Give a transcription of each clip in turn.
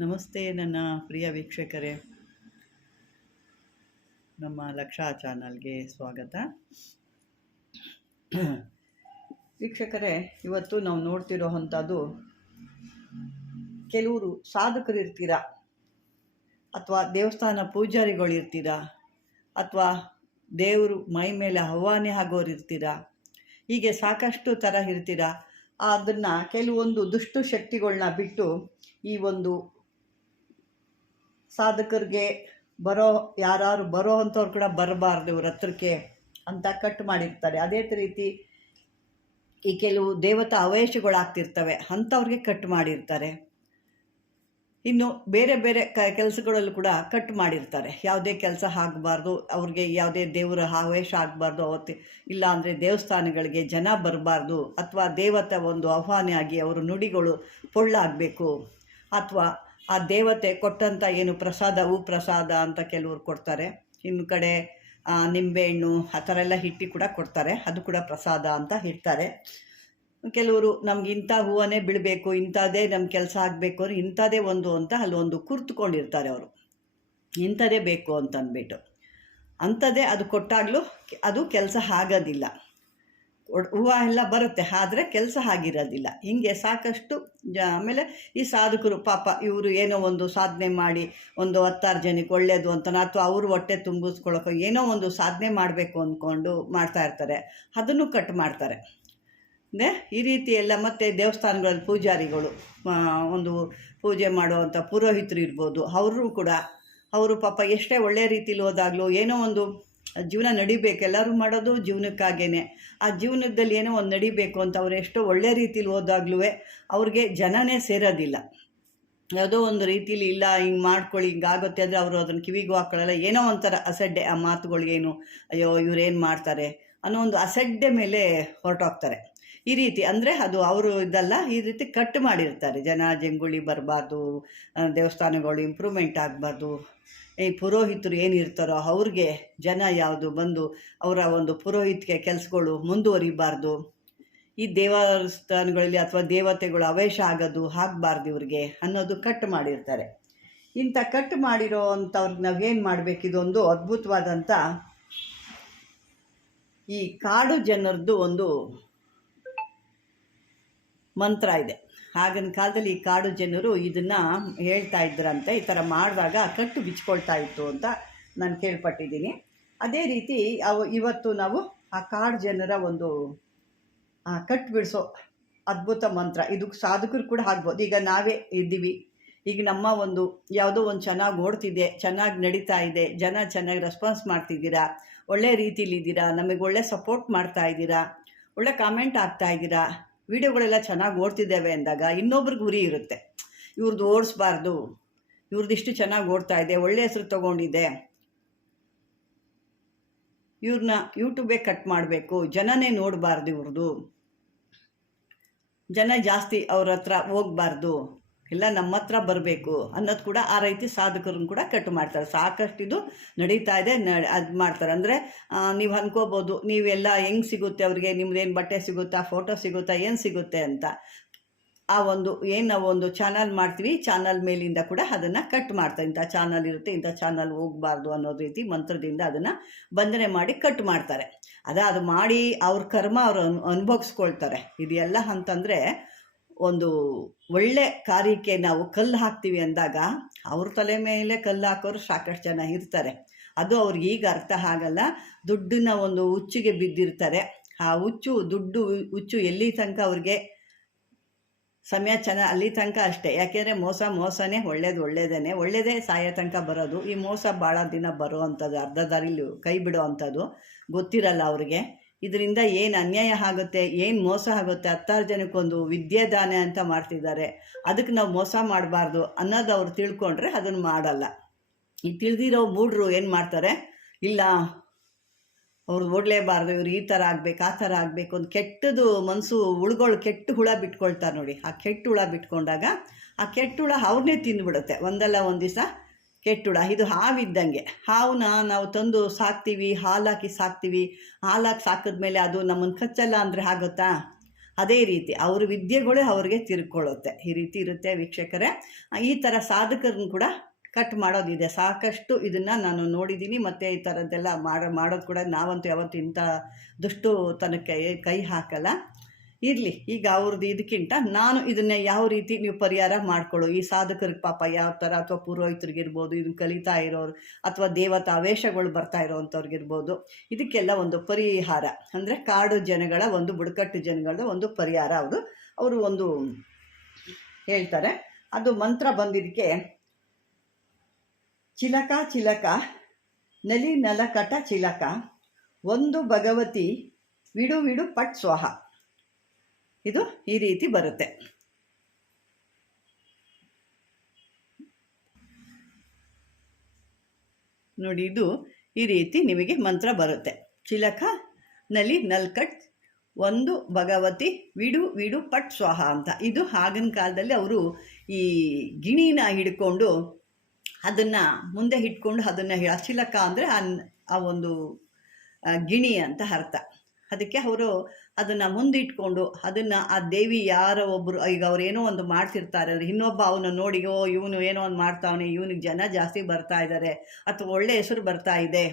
ನಮಸ್ತೆ ನನ್ನ ಪ್ರಿಯ ವೀಕ್ಷಕರೇ, ನಮ್ಮ ಲಕ್ಷಾ ಚಾನಲ್ಗೆ ಸ್ವಾಗತ. ವೀಕ್ಷಕರೇ, ಇವತ್ತು ನಾವು ನೋಡ್ತಿರೋ ಅಂಥದ್ದು, ಕೆಲವರು ಸಾಧಕರು ಇರ್ತೀರ, ಅಥವಾ ದೇವಸ್ಥಾನ ಪೂಜಾರಿಗಳು ಇರ್ತೀರ, ಅಥವಾ ದೇವರು ಮೈ ಮೇಲೆ ಆವಾಹನೆ ಆಗೋರು ಇರ್ತೀರ. ಹೀಗೆ ಸಾಕಷ್ಟು ಥರ ಇರ್ತೀರ. ಅದನ್ನು ಕೆಲವೊಂದು ದುಷ್ಟ ಶಕ್ತಿಗಳನ್ನ ಬಿಟ್ಟು ಈ ಒಂದು ಸಾಧಕರಿಗೆ ಯಾರು ಬರೋ ಅಂಥವ್ರು ಕೂಡ ಬರಬಾರ್ದು ಇವ್ರ ಹತ್ರಕ್ಕೆ ಅಂತ ಕಟ್ ಮಾಡಿರ್ತಾರೆ. ಅದೇ ರೀತಿ ಈ ಕೆಲವು ದೇವತಾ ಅವಯಶಗಳಾಗ್ತಿರ್ತವೆ, ಅಂಥವ್ರಿಗೆ ಕಟ್ ಮಾಡಿರ್ತಾರೆ. ಇನ್ನು ಬೇರೆ ಬೇರೆ ಕೆಲಸಗಳಲ್ಲೂ ಕೂಡ ಕಟ್ ಮಾಡಿರ್ತಾರೆ. ಯಾವುದೇ ಕೆಲಸ ಆಗಬಾರ್ದು ಅವ್ರಿಗೆ, ಯಾವುದೇ ದೇವರ ಆವೇಶ ಆಗಬಾರ್ದು ಅವತ್ತು, ಇಲ್ಲ ಅಂದರೆ ದೇವಸ್ಥಾನಗಳಿಗೆ ಜನ ಬರಬಾರ್ದು, ಅಥವಾ ದೇವತೆ ಒಂದು ಆಹ್ವಾನ ಆಗಿ ಅವರ ನುಡಿಗಳು ಪೊಳ್ಳಾಗಬೇಕು, ಅಥವಾ ಆ ದೇವತೆ ಕೊಟ್ಟಂಥ ಏನು ಪ್ರಸಾದ, ಪ್ರಸಾದ ಅಂತ ಕೆಲವರು ಕೊಡ್ತಾರೆ. ಇನ್ನು ಕಡೆ ನಿಂಬೆಹಣ್ಣು ಆ ಥರ ಎಲ್ಲ ಹಿಟ್ಟು ಕೂಡ ಕೊಡ್ತಾರೆ, ಅದು ಕೂಡ ಪ್ರಸಾದ ಅಂತ ಇರ್ತಾರೆ. ಕೆಲವರು ನಮ್ಗೆ ಇಂಥ ಹೂವನ್ನೇ ಬೀಳಬೇಕು, ಇಂಥದ್ದೇ ನಮ್ಮ ಕೆಲಸ ಆಗಬೇಕು ಅಂದರೆ ಇಂಥದ್ದೇ ಒಂದು ಅಂತ ಅಲ್ಲೊಂದು ಕುರ್ತುಕೊಂಡಿರ್ತಾರೆ ಅವರು, ಇಂಥದ್ದೇ ಬೇಕು ಅಂತ ಅಂದ್ಬಿಟ್ಟು. ಅಂಥದ್ದೇ ಅದು ಕೊಟ್ಟಾಗಲೂ ಅದು ಕೆಲಸ ಆಗೋದಿಲ್ಲ. ಹೂವು ಎಲ್ಲ ಬರುತ್ತೆ, ಆದರೆ ಕೆಲಸ ಆಗಿರೋದಿಲ್ಲ. ಹೀಗೆ ಸಾಕಷ್ಟು ಆಮೇಲೆ ಈ ಸಾಧಕರು ಪಾಪ ಇವರು ಏನೋ ಒಂದು ಸಾಧನೆ ಮಾಡಿ ಒಂದು 10 ಜನಕ್ಕೆ ಒಳ್ಳೆಯದು ಅಂತನೋ, ಅಥವಾ ಅವರು ಹೊಟ್ಟೆ ತುಂಬಿಸ್ಕೊಳ್ಳೋಕೆ ಏನೋ ಒಂದು ಸಾಧನೆ ಮಾಡಬೇಕು ಅಂದ್ಕೊಂಡು ಮಾಡ್ತಾಯಿರ್ತಾರೆ, ಅದನ್ನು ಕಟ್ ಮಾಡ್ತಾರೆ. ಈ ರೀತಿ ಎಲ್ಲ. ಮತ್ತು ದೇವಸ್ಥಾನಗಳಲ್ಲಿ ಪೂಜಾರಿಗಳು, ಒಂದು ಪೂಜೆ ಮಾಡುವಂಥ ಪುರೋಹಿತರು ಇರ್ಬೋದು, ಅವರು ಪಾಪ ಎಷ್ಟೇ ಒಳ್ಳೆಯ ರೀತಿಲಿ ಹೋದಾಗಲೂ ಏನೋ ಒಂದು ಜೀವನ ನಡಿಬೇಕು, ಎಲ್ಲರೂ ಮಾಡೋದು ಜೀವನಕ್ಕಾಗೇ. ಆ ಜೀವನದಲ್ಲಿ ಏನೋ ಒಂದು ನಡಿಬೇಕು ಅಂತ ಅವ್ರು ಎಷ್ಟೋ ಒಳ್ಳೆಯ ರೀತಿಲಿ ಹೋದಾಗ್ಲೂ ಅವ್ರಿಗೆ ಜನನೇ ಸೇರೋದಿಲ್ಲ. ಯಾವುದೋ ಒಂದು ರೀತಿಲಿ ಇಲ್ಲ ಹಿಂಗೆ ಮಾಡ್ಕೊಳ್ಳಿ ಹಿಂಗಾಗುತ್ತೆ ಅಂದರೆ ಅವರು ಅದನ್ನು ಕಿವಿಗೂ ಹಾಕೊಳ್ಳಲ್ಲ. ಏನೋ ಒಂಥರ ಅಸಡ್ಡೆ, ಆ ಮಾತುಗಳಿಗೇನು ಅಯ್ಯೋ ಇವರೇನು ಮಾಡ್ತಾರೆ ಅನ್ನೋ ಒಂದು ಅಸಡ್ಡೆ ಮೇಲೆ ಹೊರಟೋಗ್ತಾರೆ. ಈ ರೀತಿ ಅಂದರೆ ಅದು ಅವರು ಇದಲ್ಲ, ಈ ರೀತಿ ಕಟ್ ಮಾಡಿರ್ತಾರೆ. ಜಂಗುಳಿ ಬರಬಾರ್ದು, ದೇವಸ್ಥಾನಗಳು ಇಂಪ್ರೂವ್ಮೆಂಟ್ ಆಗಬಾರ್ದು, ಈ ಪುರೋಹಿತರು ಏನಿರ್ತಾರೋ ಅವ್ರಿಗೆ ಜನ ಯಾವುದು ಬಂದು ಅವರ ಒಂದು ಪುರೋಹಿತಿಗೆ ಕೆಲಸಗಳು ಮುಂದುವರಿಬಾರ್ದು, ಈ ದೇವಸ್ಥಾನಗಳಲ್ಲಿ ಅಥವಾ ದೇವತೆಗಳು ಅವೇಶ ಆಗೋದು ಆಗಬಾರ್ದು ಇವ್ರಿಗೆ ಅನ್ನೋದು ಕಟ್ ಮಾಡಿರ್ತಾರೆ. ಇಂಥ ಕಟ್ ಮಾಡಿರೋ ಅಂಥವ್ರಿಗೆ ನಾವೇನು ಮಾಡಬೇಕು? ಇದೊಂದು ಅದ್ಭುತವಾದಂಥ ಈ ಕಾಡು ಜನರದ್ದು ಒಂದು ಮಂತ್ರ ಇದೆ. ಆಗಿನ ಕಾಲದಲ್ಲಿ ಈ ಕಾಡು ಜನರು ಇದನ್ನು ಹೇಳ್ತಾ ಇದ್ರಂತೆ. ಈ ಥರ ಮಾಡಿದಾಗ ಕಟ್ಟು ಬಿಚ್ಕೊಳ್ತಾ ಇತ್ತು ಅಂತ ನಾನು ಕೇಳ್ಪಟ್ಟಿದ್ದೀನಿ. ಅದೇ ರೀತಿ ಇವತ್ತು ನಾವು ಆ ಕಾಡು ಜನರ ಒಂದು ಕಟ್ಟು ಬಿಡಿಸೋ ಅದ್ಭುತ ಮಂತ್ರ, ಇದು ಸಾಧಕರು ಕೂಡ ಆಗ್ಬೋದು. ಈಗ ನಾವೇ ಇದ್ದೀವಿ, ಈಗ ನಮ್ಮ ಒಂದು ಯಾವುದೋ ಒಂದು ಚೆನ್ನಾಗಿ ಓಡ್ತಿದೆ, ಚೆನ್ನಾಗಿ ನಡೀತಾ ಇದೆ, ಜನ ಚೆನ್ನಾಗಿ ರೆಸ್ಪಾನ್ಸ್ ಮಾಡ್ತಿದ್ದೀರಾ, ಒಳ್ಳೆ ರೀತಿಲಿದ್ದೀರಾ, ನಮಗೆ ಒಳ್ಳೆ ಸಪೋರ್ಟ್ ಮಾಡ್ತಾ ಇದ್ದೀರಾ, ಒಳ್ಳೆ ಕಾಮೆಂಟ್ ಆಗ್ತಾ ಇದ್ದೀರಾ, ವಿಡಿಯೋಗಳೆಲ್ಲ ಚೆನ್ನಾಗಿ ಓಡ್ತಿದ್ದೇವೆ ಅಂದಾಗ ಇನ್ನೊಬ್ರಿಗೆ ಗುರಿ ಇರುತ್ತೆ, ಇವ್ರದ್ದು ಓಡಿಸ್ಬಾರ್ದು, ಇವ್ರದ್ದಿಷ್ಟು ಚೆನ್ನಾಗಿ ಓಡ್ತಾ ಇದೆ, ಒಳ್ಳೆ ಹೆಸರು ತೊಗೊಂಡಿದೆ, ಇವ್ರನ್ನ ಯೂಟ್ಯೂಬೇ ಕಟ್ ಮಾಡಬೇಕು, ಜನನೇ ನೋಡಬಾರ್ದು, ಇವ್ರದ್ದು ಜನ ಜಾಸ್ತಿ ಅವ್ರ ಹತ್ರ ಹೋಗಬಾರ್ದು, ಎಲ್ಲ ನಮ್ಮ ಹತ್ರ ಬರಬೇಕು ಅನ್ನೋದು ಕೂಡ ಆ ರೀತಿ ಸಾಧಕರನ್ನು ಕೂಡ ಕಟ್ ಮಾಡ್ತಾರೆ. ಸಾಕಷ್ಟು ಇದು ನಡೀತಾ ಇದೆ, ಅದು ಮಾಡ್ತಾರೆ. ಅಂದರೆ ನೀವು ಅನ್ಕೋಬೋದು, ನೀವೆಲ್ಲ ಹೆಂಗೆ ಸಿಗುತ್ತೆ ಅವ್ರಿಗೆ, ನಿಮ್ದೇನು ಬಟ್ಟೆ ಸಿಗುತ್ತಾ, ಫೋಟೋ ಸಿಗುತ್ತಾ, ಏನು ಸಿಗುತ್ತೆ ಅಂತ. ಆ ಒಂದು ಏನು ನಾವು ಒಂದು ಚಾನಲ್ ಮಾಡ್ತೀವಿ, ಚಾನಲ್ ಮೇಲಿಂದ ಕೂಡ ಅದನ್ನು ಕಟ್ ಮಾಡ್ತಾರೆ. ಇಂಥ ಚಾನಲ್ ಇರುತ್ತೆ, ಇಂಥ ಚಾನಲ್ ಹೋಗಬಾರ್ದು ಅನ್ನೋದು ರೀತಿ ಮಂತ್ರದಿಂದ ಅದನ್ನು ಬಂಧನೆ ಮಾಡಿ ಕಟ್ ಮಾಡ್ತಾರೆ. ಅದು ಮಾಡಿ ಅವ್ರ ಕರ್ಮ ಅವರು ಅನುಭವಿಸ್ಕೊಳ್ತಾರೆ. ಇದೆಲ್ಲ ಅಂತಂದರೆ ಒಂದು ಒಳ್ಳೆ ಕಾರ್ಯಕ್ಕೆ ನಾವು ಕಲ್ಲು ಹಾಕ್ತೀವಿ ಅಂದಾಗ ಅವ್ರ ತಲೆ ಮೇಲೆ ಕಲ್ಲು ಹಾಕೋರು ಸಾಕಷ್ಟು ಜನ ಇರ್ತಾರೆ. ಅದು ಅವ್ರಿಗೆ ಈಗ ಅರ್ಥ ಆಗಲ್ಲ. ದುಡ್ಡನ್ನ ಒಂದು ಹುಚ್ಚಿಗೆ ಬಿದ್ದಿರ್ತಾರೆ. ಆ ದುಡ್ಡು ಹುಚ್ಚು ಎಲ್ಲಿ ತನಕ ಅವ್ರಿಗೆ ಸಮಯ ಅಲ್ಲಿ ತನಕ ಅಷ್ಟೇ. ಯಾಕೆಂದರೆ ಮೋಸನೇ, ಒಳ್ಳೇದೇ ಸಾಯೋ ತನಕ ಬರೋದು. ಈ ಮೋಸ ಭಾಳ ದಿನ ಬರೋ ಅಂಥದ್ದು, ಅರ್ಧ ದಾರಿಲಿ ಕೈ ಬಿಡೋ ಅಂಥದ್ದು ಗೊತ್ತಿರಲ್ಲ ಅವ್ರಿಗೆ. ಇದರಿಂದ ಏನು ಅನ್ಯಾಯ ಆಗುತ್ತೆ, ಏನು ಮೋಸ ಆಗುತ್ತೆ, 10 ಜನಕ್ಕೊಂದು ವಿದ್ಯಾದಾನ ಅಂತ ಮಾಡ್ತಿದ್ದಾರೆ, ಅದಕ್ಕೆ ನಾವು ಮೋಸ ಮಾಡಬಾರ್ದು ಅನ್ನೋದು ಅವ್ರು ತಿಳ್ಕೊಂಡ್ರೆ ಅದನ್ನು ಮಾಡಲ್ಲ. ಈ ತಿಳಿದಿರೋ ಮೂಢರು ಏನು ಮಾಡ್ತಾರೆ, ಇಲ್ಲ ಅವ್ರು ಓಡಲೇಬಾರ್ದು, ಇವ್ರು ಈ ಥರ ಆಗಬೇಕು, ಆ ಥರ ಆಗಬೇಕು, ಒಂದು ಕೆಟ್ಟದು ಮನಸ್ಸು ಕೆಟ್ಟ ಹುಳ ಬಿಟ್ಕೊಳ್ತಾರೆ ನೋಡಿ. ಆ ಕೆಟ್ಟ ಹುಳ ಬಿಟ್ಕೊಂಡಾಗ ಆ ಕೆಟ್ಟ ಹುಳ ಅವ್ರನ್ನೇ ತಿಂದುಬಿಡುತ್ತೆ ಒಂದಲ್ಲ ಒಂದು ದಿವಸ. ಕೆಟ್ಟುಳ ಇದು ಹಾವಿದ್ದಂಗೆ. ಹಾವನ್ನ ನಾವು ತಂದು ಸಾಕ್ತೀವಿ, ಹಾಲಾಕಿ ಸಾಕ್ತೀವಿ. ಹಾಲಾಕಿ ಸಾಕಿದ್ಮೇಲೆ ಅದು ನಮ್ಮನ್ನು ಕಚ್ಚಲ್ಲ ಅಂದರೆ ಆಗುತ್ತಾ? ಅದೇ ರೀತಿ ಅವ್ರ ವಿದ್ಯೆಗಳೇ ಅವ್ರಿಗೆ ತಿರ್ಕೊಳ್ಳುತ್ತೆ. ಈ ರೀತಿ ಇರುತ್ತೆ ವೀಕ್ಷಕರೇ. ಈ ಥರ ಸಾಧಕರನ್ನು ಕೂಡ ಕಟ್ ಮಾಡೋದಿದೆ ಸಾಕಷ್ಟು. ಇದನ್ನು ನಾನು ನೋಡಿದ್ದೀನಿ. ಮತ್ತು ಈ ಥರದ್ದೆಲ್ಲ ಮಾಡೋದು ಕೂಡ ನಾವಂತೂ ಯಾವತ್ತೂ ಇಂಥ ದುಷ್ಟತನಕ್ಕೆ ಕೈ ಹಾಕಲ್ಲ. ಇರಲಿ, ಈಗ ಅವ್ರದ್ದು ಇದಕ್ಕಿಂತ ನಾನು ಇದನ್ನೇ ಯಾವ ರೀತಿ ನೀವು ಪರಿಹಾರ ಮಾಡ್ಕೊಳ್ಳೋ, ಈ ಸಾಧಕರಿಗೆ ಪಾಪ ಯಾವ ಥರ, ಅಥವಾ ಪುರೋಹಿತರಿಗಿರ್ಬೋದು, ಇದನ್ನು ಕಲಿತಾ ಇರೋರು, ಅಥವಾ ದೇವತಾ ವೇಷಗಳು ಬರ್ತಾ ಇರೋವಂಥವ್ರಿಗಿರ್ಬೋದು, ಇದಕ್ಕೆಲ್ಲ ಒಂದು ಪರಿಹಾರ ಅಂದರೆ ಕಾಡು ಜನಗಳ ಒಂದು ಬುಡಕಟ್ಟು ಜನಗಳ ಒಂದು ಪರಿಹಾರ ಅವರು ಒಂದು ಹೇಳ್ತಾರೆ. ಅದು ಮಂತ್ರ ಬಂದಿದ್ದಕ್ಕೆ ಚಿಲಕ ಚಿಲಕ ನಲಿ ನಲಕಟ ಚಿಲಕ ಒಂದು ಭಗವತಿ ವಿಡು ವಿಡು ಪಟ್ ಸ್ವಾಹ. ಇದು ಈ ರೀತಿ ಬರುತ್ತೆ. ನೋಡಿ, ಇದು ಈ ರೀತಿ ನಿಮಗೆ ಮಂತ್ರ ಬರುತ್ತೆ. ಚಿಲಕ ನಲಿ ನಲ್ಕಟ್ ಒಂದು ಭಗವತಿ ವಿಡು ವಿಡು ಪಟ್ ಸ್ವಾಹ ಅಂತ. ಇದು ಆಗಿನ ಕಾಲದಲ್ಲಿ ಅವರು ಈ ಗಿಣಿನ ಹಿಡ್ಕೊಂಡು ಅದನ್ನು ಮುಂದೆ ಇಟ್ಕೊಂಡು ಅದನ್ನು ಚಿಲಕ ಅಂದರೆ ಆ ಒಂದು ಗಿಣಿ ಅಂತ ಅರ್ಥ. ಅದಕ್ಕೆ ಅವರು ಅದನ್ನು ಮುಂದಿಟ್ಕೊಂಡು ಅದನ್ನು ಆ ದೇವಿ ಯಾರೋ ಒಬ್ಬರು, ಈಗ ಅವ್ರೇನೋ ಒಂದು ಮಾಡ್ತಿರ್ತಾರೆ ಅಂದರೆ ಇನ್ನೊಬ್ಬ ಅವನು ನೋಡಿ, ಇವನು ಏನೋ ಒಂದು ಮಾಡ್ತಾವನೆ, ಇವನಿಗೆ ಜನ ಜಾಸ್ತಿ ಬರ್ತಾ ಇದ್ದಾರೆ, ಅಥವಾ ಒಳ್ಳೆ ಹೆಸರು ಬರ್ತಾ ಇದೆ,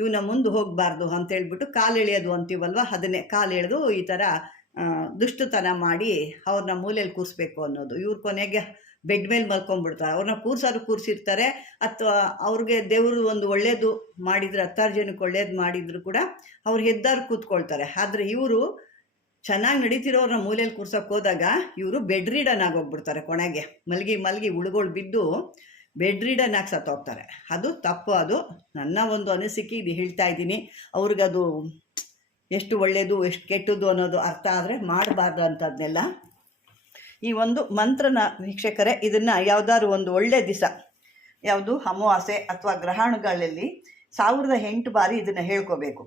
ಇವನ ಮುಂದೆ ಹೋಗಬಾರ್ದು ಅಂತೇಳ್ಬಿಟ್ಟು ಕಾಲು ಎಳೆಯೋದು ಅಂತೀವಲ್ವ, ಅದನ್ನೇ ಕಾಲು ಎಳೆದು ಈ ಥರ ದುಷ್ಟತನ ಮಾಡಿ ಅವ್ರನ್ನ ಮೂಲೆಯಲ್ಲಿ ಕೂರಿಸ್ಬೇಕು ಅನ್ನೋದು. ಇವ್ರ ಕೊನೆಗೆ ಬೆಡ್ ಮೇಲೆ ಮಲ್ಕೊಂಡ್ಬಿಡ್ತಾರೆ. ಅವ್ರನ್ನ ಕೂರಿಸಿರ್ತಾರೆ, ಅಥವಾ ಅವ್ರಿಗೆ ದೇವರು ಒಂದು ಒಳ್ಳೇದು ಮಾಡಿದ್ರೆ, 10 ಜನಕ್ಕೆ ಒಳ್ಳೇದು ಮಾಡಿದ್ರು ಕೂಡ ಅವ್ರು ಎದ್ದಾರು ಕೂತ್ಕೊಳ್ತಾರೆ. ಆದರೆ ಇವರು ಚೆನ್ನಾಗಿ ನಡೀತಿರೋರನ್ನ ಮೂಲೆಯಲ್ಲಿ ಕೂರ್ಸೋಕೆ ಹೋದಾಗ ಇವರು ಬೆಡ್ ರೀಡನ್ ಆಗೋಗ್ಬಿಡ್ತಾರೆ. ಕೊನೆಗೆ ಮಲಗಿ ಉಳುಗಳು ಬಿದ್ದು ಬೆಡ್ ರೀಡನ್ ಆಗಿ ಸತ್ತೋಗ್ತಾರೆ. ಅದು ತಪ್ಪು. ಅದು ನನ್ನ ಒಂದು ಅನಿಸಿಕೆ, ಇದು ಹೇಳ್ತಾ ಇದ್ದೀನಿ. ಅವ್ರಿಗದು ಎಷ್ಟು ಒಳ್ಳೆಯದು ಎಷ್ಟು ಕೆಟ್ಟದ್ದು ಅನ್ನೋದು ಅರ್ಥ ಆದರೆ ಮಾಡಬಾರ್ದು ಅಂಥದ್ದನ್ನೆಲ್ಲ. ಈ ಒಂದು ಮಂತ್ರನ ವೀಕ್ಷಕರೇ, ಇದನ್ನು ಯಾವುದಾದ್ರು ಒಂದು ಒಳ್ಳೆಯ ದಿವಸ, ಯಾವುದು ಅಮಾವಾಸ್ಯೆ ಅಥವಾ ಗ್ರಹಣಗಳಲ್ಲಿ 1008 ಬಾರಿ ಇದನ್ನು ಹೇಳ್ಕೋಬೇಕು.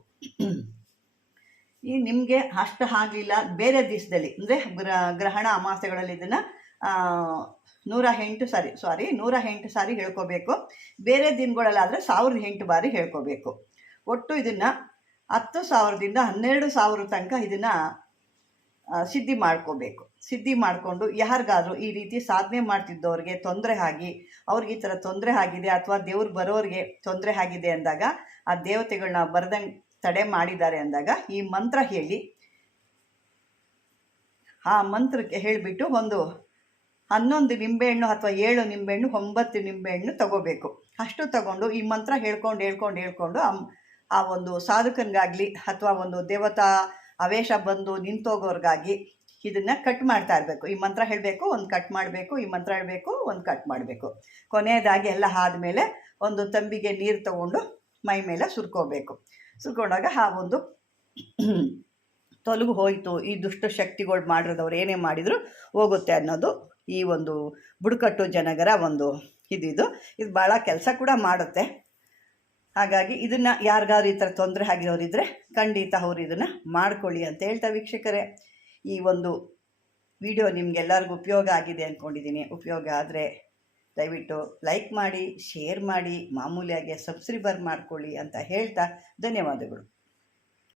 ಈ ನಿಮಗೆ ಅಷ್ಟು ಆಗಲಿಲ್ಲ ಬೇರೆ ದಿವಸದಲ್ಲಿ, ಅಂದರೆ ಗ್ರಹಣ ಅಮಾವಾಸ್ಯೆಗಳಲ್ಲಿ ಇದನ್ನು 108 ಸಾರಿ ಹೇಳ್ಕೋಬೇಕು. ಬೇರೆ ದಿನಗಳಲ್ಲಾದರೆ 1008 ಬಾರಿ ಹೇಳ್ಕೋಬೇಕು. ಒಟ್ಟು ಇದನ್ನು 10,000ದಿಂದ 12,000 ತನಕ ಇದನ್ನು ಸಿದ್ಧಿ ಮಾಡ್ಕೋಬೇಕು. ಸಿದ್ಧಿ ಮಾಡಿಕೊಂಡು ಯಾರಿಗಾದರೂ ಈ ರೀತಿ ಸಾಧನೆ ಮಾಡ್ತಿದ್ದವ್ರಿಗೆ ತೊಂದರೆ ಆಗಿ, ಅವ್ರಿಗೆ ಈ ಥರ ತೊಂದರೆ ಆಗಿದೆ, ಅಥವಾ ದೇವ್ರು ಬರೋರಿಗೆ ತೊಂದರೆ ಆಗಿದೆ ಅಂದಾಗ, ಆ ದೇವತೆಗಳನ್ನ ಬರ್ದಂಗೆ ತಡೆ ಮಾಡಿದ್ದಾರೆ ಅಂದಾಗ ಈ ಮಂತ್ರ ಹೇಳಿ, ಆ ಮಂತ್ರಕ್ಕೆ ಹೇಳಿಬಿಟ್ಟು ಒಂದು 11 ನಿಂಬೆಹಣ್ಣು ಅಥವಾ 7 ನಿಂಬೆಹಣ್ಣು 9 ನಿಂಬೆಹಣ್ಣು ತಗೋಬೇಕು. ಅಷ್ಟು ತಗೊಂಡು ಈ ಮಂತ್ರ ಹೇಳ್ಕೊಂಡು ಆ ಒಂದು ಸಾಧಕನಿಗಾಗಲಿ ಅಥವಾ ಒಂದು ದೇವತಾ ಆವೇಶ ಬಂದು ನಿಂತೋಗೋರ್ಗಾಗಿ ಇದನ್ನು ಕಟ್ ಮಾಡ್ತಾ ಇರಬೇಕು. ಈ ಮಂತ್ರ ಹೇಳಬೇಕು, ಒಂದು ಕಟ್ ಮಾಡಬೇಕು, ಈ ಮಂತ್ರ ಹೇಳಬೇಕು, ಒಂದು ಕಟ್ ಮಾಡಬೇಕು. ಕೊನೆಯದಾಗಿ ಎಲ್ಲ ಆದಮೇಲೆ ಒಂದು ತಂಬಿಗೆ ನೀರು ತಗೊಂಡು ಮೈ ಮೇಲೆ ಸುರ್ಕೋಬೇಕು. ಸುರ್ಕೊಂಡಾಗ ಆ ಒಂದು ತೊಲಗು ಹೋಯಿತು, ಈ ದುಷ್ಟ ಶಕ್ತಿಗಳು ಮಾಡಿರೋದವ್ರು ಏನೇ ಮಾಡಿದರೂ ಹೋಗುತ್ತೆ ಅನ್ನೋದು ಈ ಒಂದು ಬುಡಕಟ್ಟು ಜನಗರ ಒಂದು ಇದು ಭಾಳ ಕೆಲಸ ಕೂಡ ಮಾಡುತ್ತೆ. ಹಾಗಾಗಿ ಇದನ್ನು ಯಾರಿಗಾದ್ರು ಈ ಥರ ತೊಂದರೆ ಆಗಿರೋರಿದ್ದರೆ ಖಂಡಿತ ಅವರು ಇದನ್ನು ಮಾಡ್ಕೊಳ್ಳಿ ಅಂತ ಹೇಳ್ತಾ ವೀಕ್ಷಕರೇ, ಈ ಒಂದು ವಿಡಿಯೋ ನಿಮಗೆಲ್ಲರಿಗೂ ಉಪಯೋಗ ಆಗಿದೆ ಅಂದ್ಕೊಂಡಿದ್ದೀನಿ. ಉಪಯೋಗ ಆದರೆ ದಯವಿಟ್ಟು ಲೈಕ್ ಮಾಡಿ, ಶೇರ್ ಮಾಡಿ, ಮಾಮೂಲಿಯಾಗಿ ಸಬ್ಸ್ಕ್ರೈಬರ್ ಮಾಡ್ಕೊಳ್ಳಿ ಅಂತ ಹೇಳ್ತಾ ಧನ್ಯವಾದಗಳು.